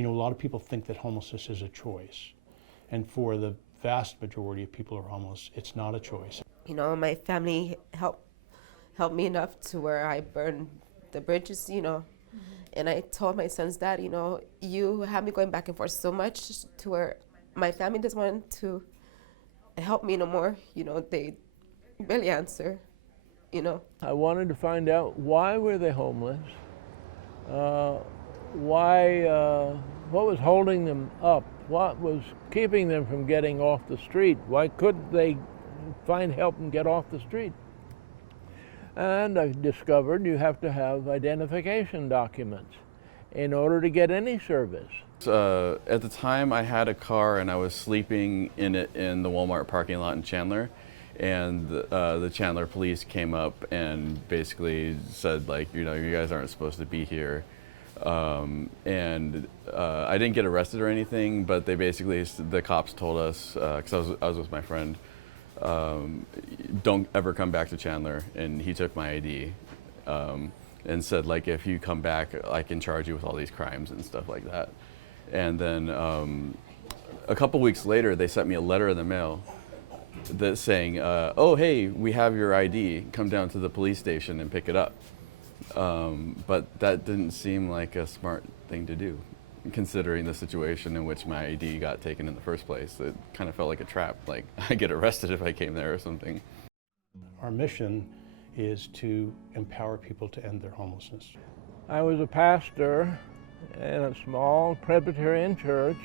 You know, a lot of people think that homelessness is a choice. And for the vast majority of people who are homeless, it's not a choice. You know, my family helped me enough to where I burned the bridges, you know. And I told my son's dad, you know, you have me going back and forth so much to where my family doesn't want to help me no more. You know, they barely answer, you know. I wanted to find out why were they homeless, why, what was holding them up, what was keeping them from getting off the street, why couldn't they find help and get off the street. And I discovered you have to have identification documents in order to get any service. At the time I had a car and I was sleeping in it in the Walmart parking lot in Chandler, and the Chandler police came up and basically said, like, you know, you guys aren't supposed to be here. I didn't get arrested or anything, but they basically, the cops told us, because I was with my friend, don't ever come back to Chandler, and he took my ID and said, like, if you come back, I can charge you with all these crimes and stuff like that. And then a couple weeks later, they sent me a letter in the mail that saying, oh, hey, we have your ID, come down to the police station and pick it up. But that didn't seem like a smart thing to do, considering the situation in which my ID got taken in the first place. It kind of felt like a trap, like I get arrested if I came there or something. Our mission is to empower people to end their homelessness. I was a pastor in a small Presbyterian church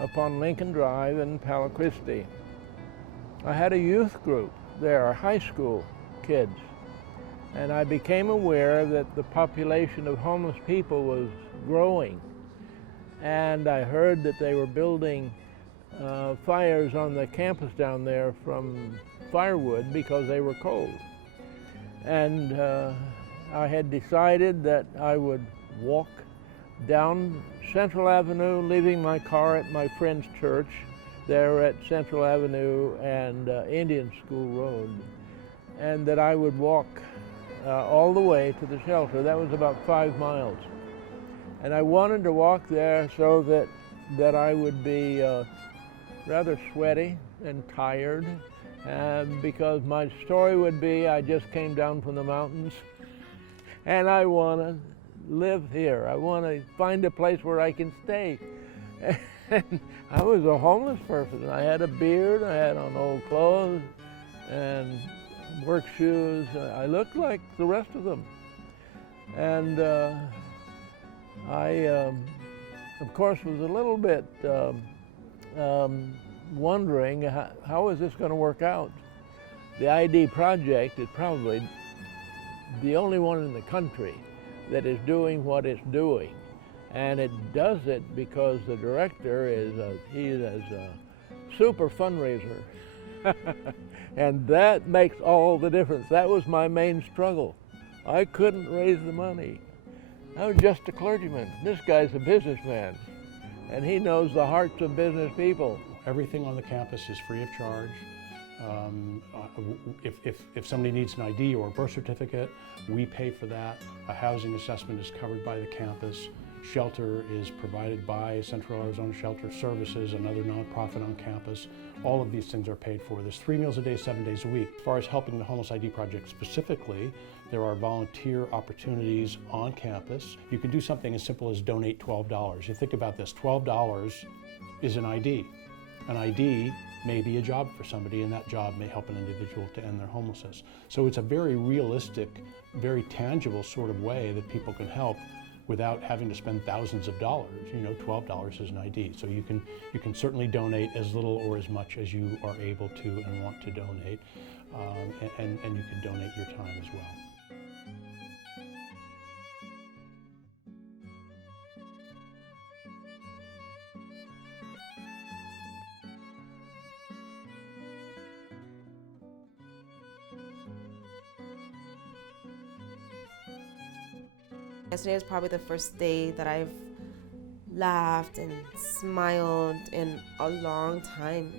up on Lincoln Drive in Palo Christi. I had a youth group there, high school kids, and I became aware that the population of homeless people was growing. And I heard that they were building fires on the campus down there from firewood because they were cold. And I had decided that I would walk down Central Avenue, leaving my car at my friend's church there at Central Avenue and Indian School Road, and that I would walk all the way to the shelter. That was about 5 miles. And I wanted to walk there so that I would be rather sweaty and tired, because my story would be I just came down from the mountains and I want to live here. I want to find a place where I can stay. And I was a homeless person. I had a beard, I had on old clothes and work shoes. I looked like the rest of them. And I, of course, was a little bit wondering how is this going to work out. The ID Project is probably the only one in the country that is doing what it's doing. And it does it because the director is a super fundraiser. And that makes all the difference. That was my main struggle. I couldn't raise the money. I was just a clergyman. This guy's a businessman, and he knows the hearts of business people. Everything on the campus is free of charge. If somebody needs an ID or a birth certificate, we pay for that. A housing assessment is covered by the campus. Shelter is provided by Central Arizona Shelter Services, another nonprofit on campus. All of these things are paid for. There's 3 meals a day, 7 days a week. As far as helping the Homeless ID Project specifically, there are volunteer opportunities on campus. You can do something as simple as donate $12. You think about this, $12 is an ID. An ID may be a job for somebody, and that job may help an individual to end their homelessness. So it's a very realistic, very tangible sort of way that people can help without having to spend thousands of dollars. You know, $12 is an ID. So you can certainly donate as little or as much as you are able to and want to donate, and you can donate your time as well. Yesterday was probably the first day that I've laughed and smiled in a long time.